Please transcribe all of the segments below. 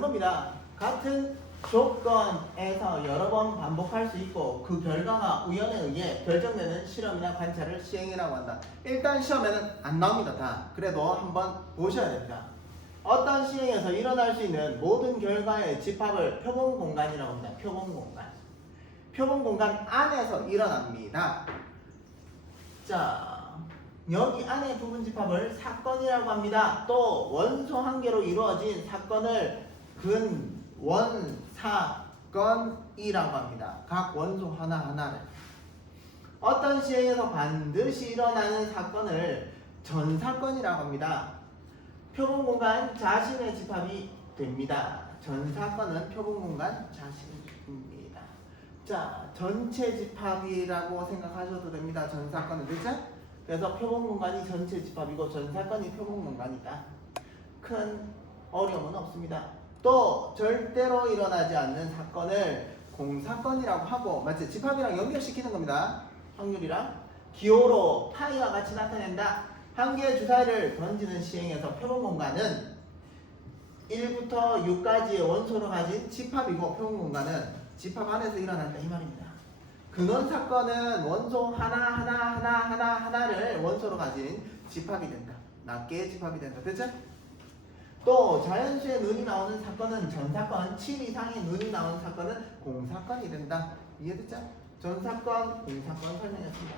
다른 겁니다. 같은 조건에서 여러 번 반복할 수 있고 그 결과가 우연에 의해 결정되는 실험이나 관찰을 시행이라고 한다. 일단 시험에는 안 나옵니다. 다. 그래도 한번 보셔야 됩니다. 어떤 시행에서 일어날 수 있는 모든 결과의 집합을 표본 공간이라고 합니다. 표본 공간. 표본 공간 안에서 일어납니다. 자, 여기 안에 부분 집합을 사건이라고 합니다. 또 원소 한 개로 이루어진 사건을 근원사건이라고 합니다. 각 원소 하나하나를. 어떤 시행에서 반드시 일어나는 사건을 전사건이라고 합니다. 표본 공간 자신의 집합이 됩니다. 전사건은 표본 공간 자신입니다. 자, 전체 집합이라고 생각하셔도 됩니다. 전사건은 그죠? 그래서 표본 공간이 전체 집합이고 전사건이 표본 공간이다. 큰 어려움은 없습니다. 또 절대로 일어나지 않는 사건을 공사건이라고 하고 맞지? 집합이랑 연결시키는 겁니다. 확률이랑 기호로 파이와 같이 나타낸다. 한 개의 주사위를 던지는 시행에서 표본 공간은 1부터 6까지의 원소로 가진 집합이고 표본 공간은 집합 안에서 일어난다 이 말입니다. 근원 사건은 원소 하나를 원소로 가진 집합이 된다. 낱개의 집합이 된다. 됐죠? 또 자연수의 눈이 나오는 사건은 전사건, 7 이상의 눈이 나오는 사건은 공사건이 된다. 이해됐죠? 전사건, 공사건 설명했습니다.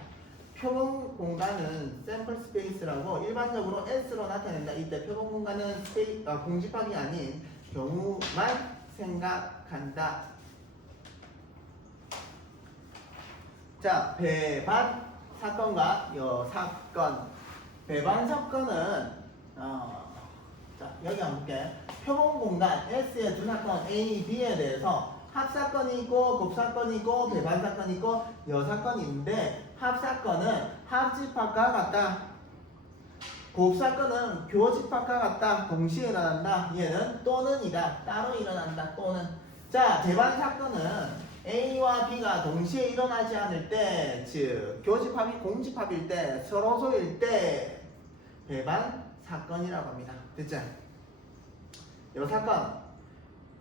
표본 공간은 샘플 스페이스라고 일반적으로 S로 나타낸다. 이때 표본 공간은 공집합이 아닌 경우만 생각한다. 자, 배반 사건과 여사건. 배반 사건은 자, 여기 한번 볼게. 표본 공간 S의 두 사건 A, B에 대해서 합사건이 있고 곱사건이 있고 배반 사건이 있고 여사건이 있는데 합사건은 합집합과 같다. 곱사건은 교집합과 같다. 동시에 일어난다. 얘는 또는이다. 따로 일어난다. 또는. 자, 배반 사건은 A와 B가 동시에 일어나지 않을 때, 즉 교집합이 공집합일 때, 서로소일 때 배반 사건이라고 합니다. 됐죠? 여사건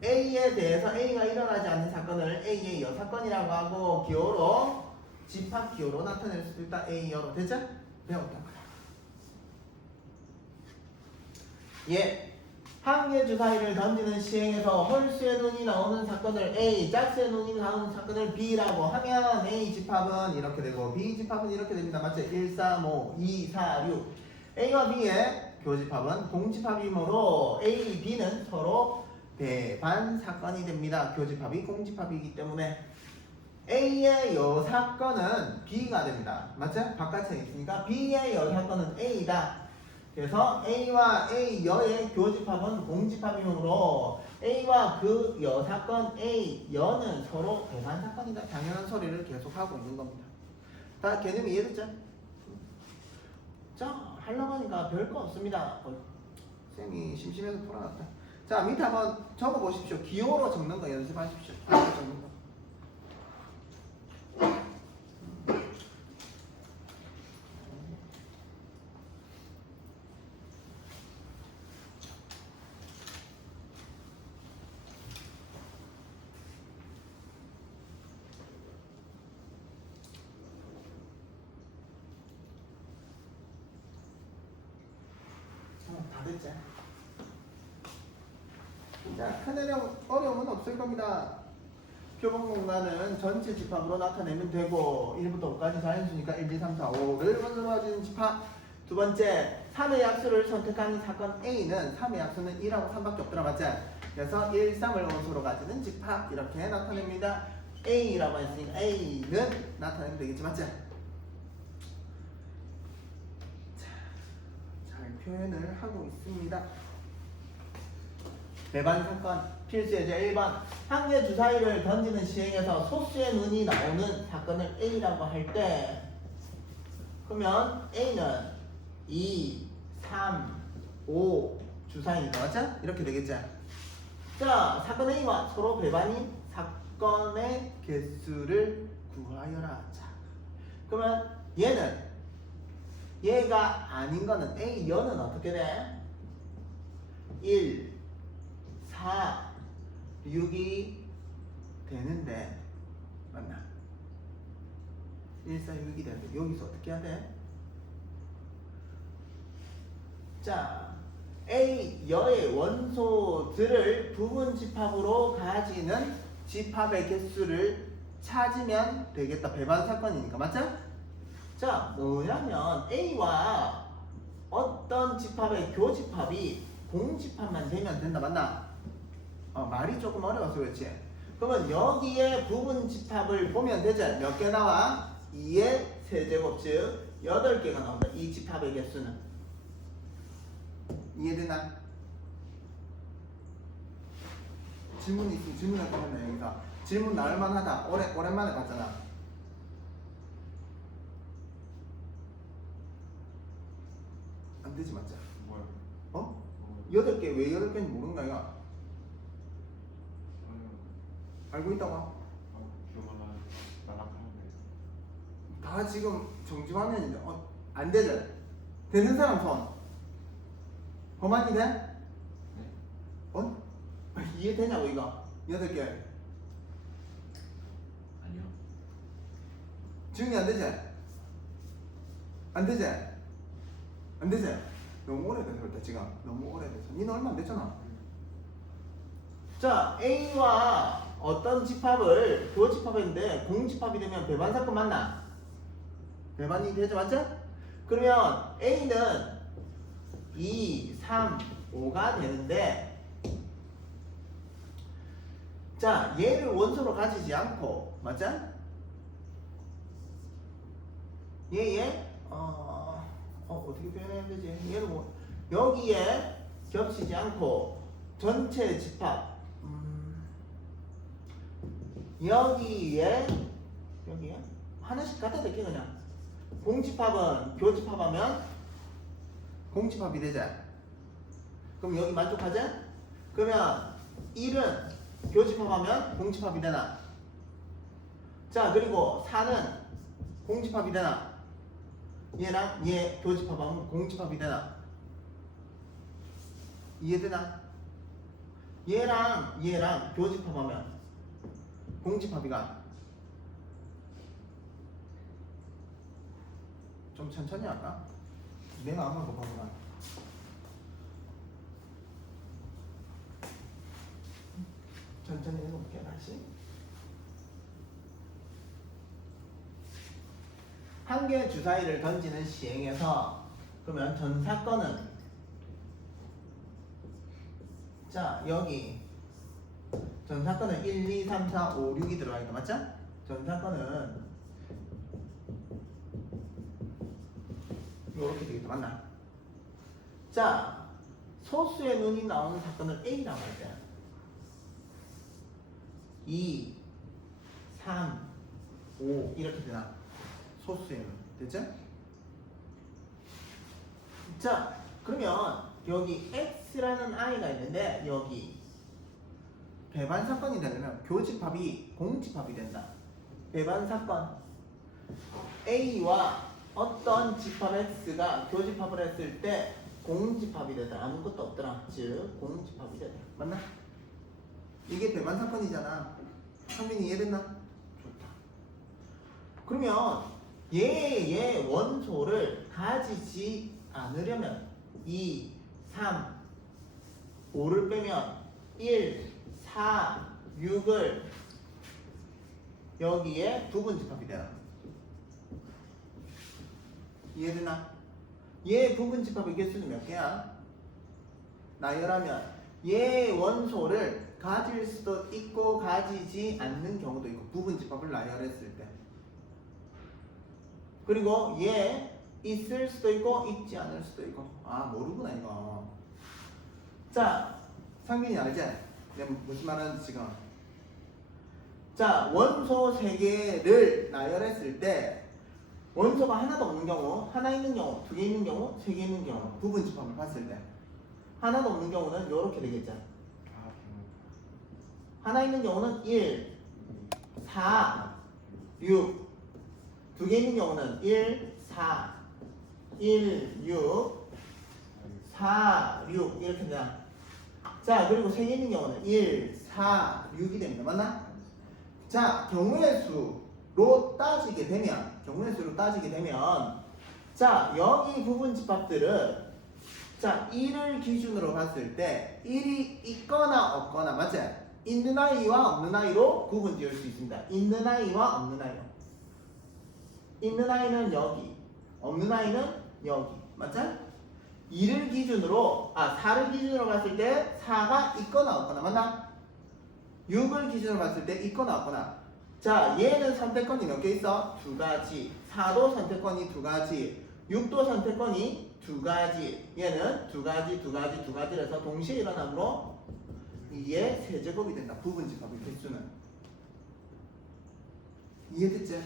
A에 대해서 A가 일어나지 않는 사건을 A의 여사건이라고 하고 기호로 집합 기호로 나타낼 수도 있다. A 여로. 됐죠? 배웠던 거야. 예. 한 개 주사위를 던지는 시행에서 홀수의 눈이 나오는 사건을 A, 짝수의 눈이 나오는 사건을 B라고 하면 A 집합은 이렇게 되고 B 집합은 이렇게 됩니다. 맞죠? 1, 3, 5, 2, 4, 6. A와 B의 교집합은 공집합이므로 A, B는 서로 배반 사건이 됩니다. 교집합이 공집합이기 때문에 A의 여사건은 B가 됩니다. 맞죠? 바깥에 있으니까 B의 여사건은 A다. 그래서 A와 A 여의 교집합은 공집합이므로 A와 그 여사건 A 여는 서로 배반 사건이다. 당연한 소리를 계속하고 있는 겁니다. 다 개념이 이해됐죠? 자, 하려고 하니까 별거 없습니다. 쌤이 심심해서 풀어놨다. 자, 밑에 한번 적어보십시오. 기호로 적는 거 연습하십시오. 기호로 적는 거. 다 됐지? 자, 큰 어려움은 없을 겁니다. 표본 공간은 전체 집합으로 나타내면 되고 1부터 5까지 자연수니까 1, 2, 3, 4, 5를 원소로 가진 집합. 두 번째, 3의 약수를 선택하는 사건 A는 3의 약수는 1하고 3밖에 없더라. 맞지? 그래서 1, 3을 원소로 가지는 집합 이렇게 나타냅니다. A라고 했으니까 A는 나타내면 되겠지. 맞지? 표현을 하고 있습니다. 배반 사건 필수 예제 1번 한 개 주사위를 던지는 시행에서 소수의 눈이 나오는 사건을 A라고 할 때 그러면 A는 2, 3, 5 주사위니까 맞죠? 이렇게 되겠죠? 자, 사건 A와 서로 배반인 사건의 개수를 구하여라. 자, 그러면 얘가 아닌 거는 A 여는 어떻게 돼? 1, 4, 6이 되는데 맞나? 1, 4, 6이 되는데 여기서 어떻게 해야 돼? 자, A 여의 원소들을 부분 집합으로 가지는 집합의 개수를 찾으면 되겠다. 배반 사건이니까 맞죠? 자, 뭐냐면 A와 어떤 집합의 교집합이 공집합만 되면 된다. 맞나? 말이 조금 어려워서 그렇지. 그러면 여기에 부분 집합을 보면 되죠. 몇 개 나와? 2의 세제곱 즉 8개가 나온다. 이 집합의 개수는. 이해되나? 질문이 있으면 질문할 거면 여기서 질문 나올 만하다. 오랜만에 봤잖아. 안 되지 맞자. 뭐야? 8개 왜 8개인지 모르는 거야 이거? 알고 있다고? 기억은 날락하는데. 다 지금 정지화면인데 안 되죠? 되는 사람 손. 그만이 돼? 네? 이해되냐고 이거? 8개. 아니요. 지훈이 안 되지? 안 되지? 안 되지? 너무 오래돼서 그렇다 지금. 너무 오래돼서. 니는 얼마 안 됐잖아. 자, A와 어떤 집합을 교집합인데 공집합이 되면 배반 사건 맞나? 배반이 되죠, 맞죠? 그러면 A는 2, 3, 5가 되는데 자, 얘를 원소로 가지지 않고 맞죠? 얘 어떻게 표현해야 되지? 얘를 뭐 여기에 겹치지 않고 전체 집합 여기에 하나씩 갖다 대게 그냥. 공집합은 교집합하면 공집합이 되자. 그럼 여기 만족하자? 그러면 1은 교집합하면 공집합이 되나? 자, 그리고 4는 공집합이 되나? 얘랑 얘 교집합하면 공집합이 되나? 이해되나? 얘랑 교집합하면 공집합이가 좀 천천히 할까? 내가 한번 더 봐보라. 천천히 해볼게 다시. 한 개의 주사위를 던지는 시행에서 그러면 전 사건은 자 여기 전 사건은 1, 2, 3, 4, 5, 6이 들어가니까 맞죠? 전 사건은 이렇게 되겠다 맞나? 자 소수의 눈이 나오는 사건을 A라고 할 때 2, 3, 5 이렇게 되나? 소수의 눈 됐죠? 자 그러면 여기 X라는 I가 있는데 여기 배반 사건이 되려면 교집합이 공집합이 된다. 배반 사건 A와 어떤 집합 X가 교집합을 했을 때 공집합이 되더라. 아무것도 없더라. 즉 공집합이 되더라. 맞나? 이게 배반 사건이잖아. 상민이 이해됐나? 좋다. 그러면 얘의 원소를 가지지 않으려면 2, 3, 5를 빼면 1, 4, 6을 여기에 부분 집합이 되나? 이해되나? 얘 부분 집합의 개수는 몇 개야? 나열하면 얘 원소를 가질 수도 있고 가지지 않는 경우도 있고 부분 집합을 나열했을 때 그리고 얘 있을 수도 있고 있지 않을 수도 있고 모르구나 이거. 자 상민이 알지? 내가 무슨 말하는지 지금. 자 원소 3개를 나열했을 때 원소가 하나도 없는 경우, 하나 있는 경우, 2개 있는 경우, 3개 있는 경우 부분 집합을 봤을 때 하나도 없는 경우는 이렇게 되겠죠. 하나 있는 경우는 1, 4, 6 2개 있는 경우는 1, 4, 1, 6 4, 6 이렇게 되나. 자, 그리고 세 개 있는 경우는 1, 4, 6이 됩니다. 맞나? 자, 경우의 수로 따지게 되면 자, 여기 부분 집합들은 자, 1을 기준으로 봤을 때 1이 있거나 없거나 맞지? 있는 아이와 없는 아이로 구분 지을 수 있습니다. 있는 아이와 없는 아이로. 있는 아이는 여기, 없는 아이는 여기. 맞죠? 2를 기준으로 4를 기준으로 봤을 때 4가 있거나 없거나 맞나? 6을 기준으로 봤을 때 있거나 없거나. 자, 얘는 선택권이 몇 개 있어? 두 가지. 4도 선택권이 두 가지. 6도 선택권이 두 가지. 얘는 두 가지라서 동시에 일어나므로 이게 세제곱이 된다. 부분 집합의 개수는. 이해됐지?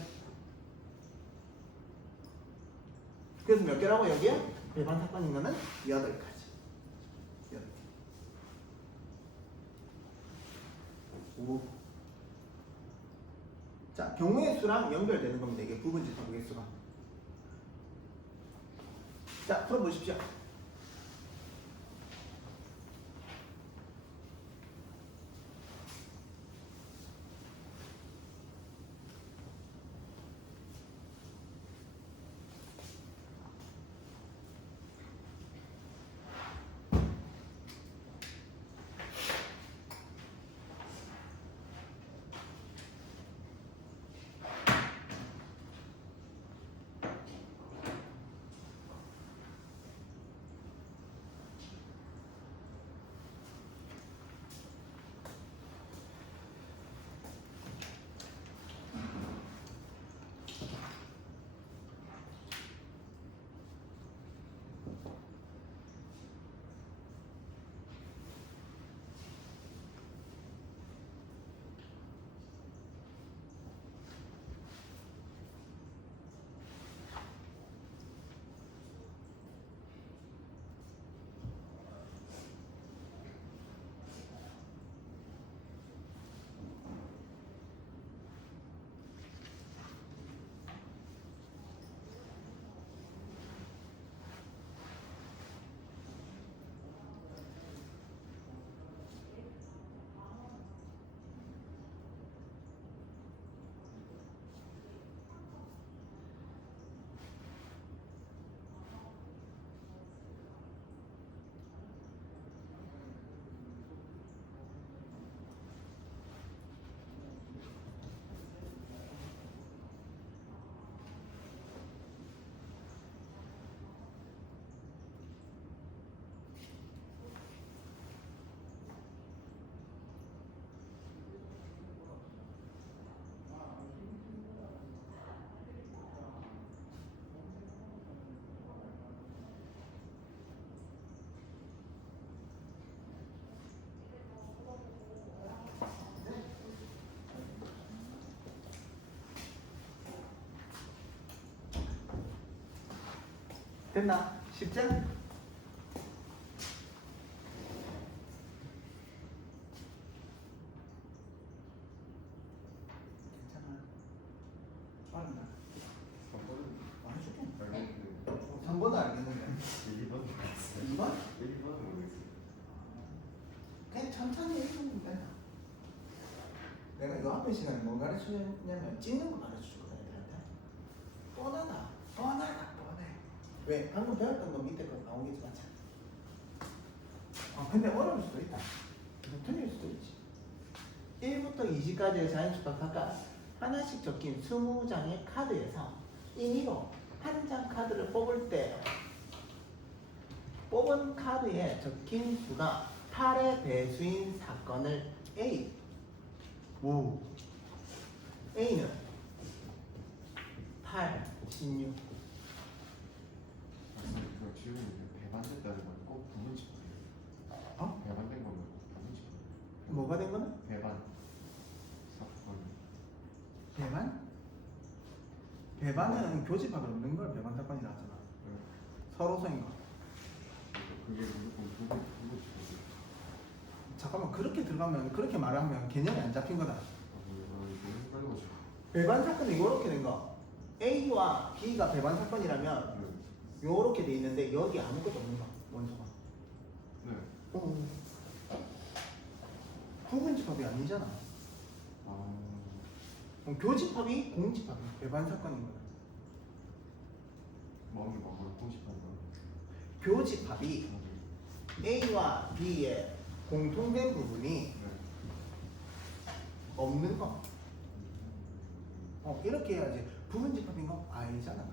그래서 몇 개라고 여기에? 배반 사건인 거는 8가지. 8개. 5. 자, 경우의 수랑 연결되는 겁니다. 이게 부분 집합의 개수가. 자, 풀어보십시오. 됐나? 10장? 괜찮아. 빠른다. 3번은 알겠는데. 2번? 그냥 천천히 읽으면 된다. 내가 이 앞에 시간에 뭐 가르쳐줬냐면 찍는 거 가르쳐주거든 애들한테. 뻔하다. 뻔해. 왜? 방금 배웠던 거 밑에 거 나오겠지 않잖아. 근데 어려울 수도 있다. 틀릴 수도 있지. 1부터 20까지의 자연수가 각각 하나씩 적힌 20장의 카드에서 임의로 한 장 카드를 뽑을 때 뽑은 카드에 적힌 수가 8의 배수인 사건을 A. 오. A는 8, 16. 이거 지금 배반됐다는 건 꼭 부분 집합이에요. 배반된 거면 꼭 부분 집합. 뭐가 된 거는? 배반 사건. 배반? 배반은 교집합이 없는 걸 배반 사건이라 하잖아. 서로서인 거. 그게 무조건 부분 집합이에요. 잠깐만, 그렇게 들어가면, 그렇게 말하면 개념이 안 잡힌 거다. 이거 헷갈려가지고. 배반 사건은 이렇게 된 거. A와 B가 배반 사건이라면 요렇게 돼 있는데 여기 아무것도 없는 거. 원소가. 네. 부분집합이 아니잖아. 아, 그럼 교집합이 공집합이 배반 사건인 거야. 뭐기 공식하는 거. 교집합이 A와 B의 공통된 부분이 네. 없는 거. 이렇게 해야지. 부분집합인 거 아니잖아.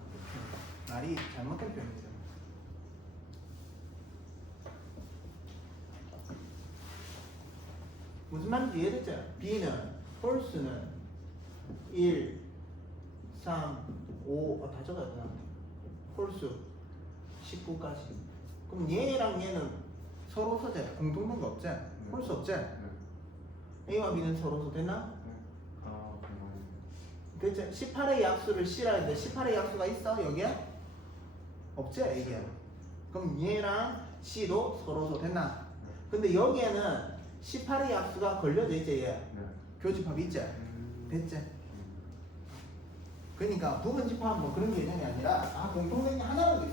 말이 잘못된 표현이죠. 무슨 말인지 이해됐죠? B는 홀수는 1, 3, 5, 다 적어야 되나? 홀수 19까지. 그럼 얘랑 얘는 서로 소재 공통된 거 없지? 홀수 없지? 네. A와 B는 서로 소재나? 네. 아, 됐지? 18의 약수를 C라 했는데 18의 약수가 있어? 여기에? 없지? 이게. 그럼 얘랑 C도 서로 소됐나? 근데 여기에는 18의 약수가 걸려져 있지? 얘. 네. 교집합 있지? 됐지? 그러니까 부분집합은 뭐 그런 개념이 아니라 공통된 게 하나라도 있으면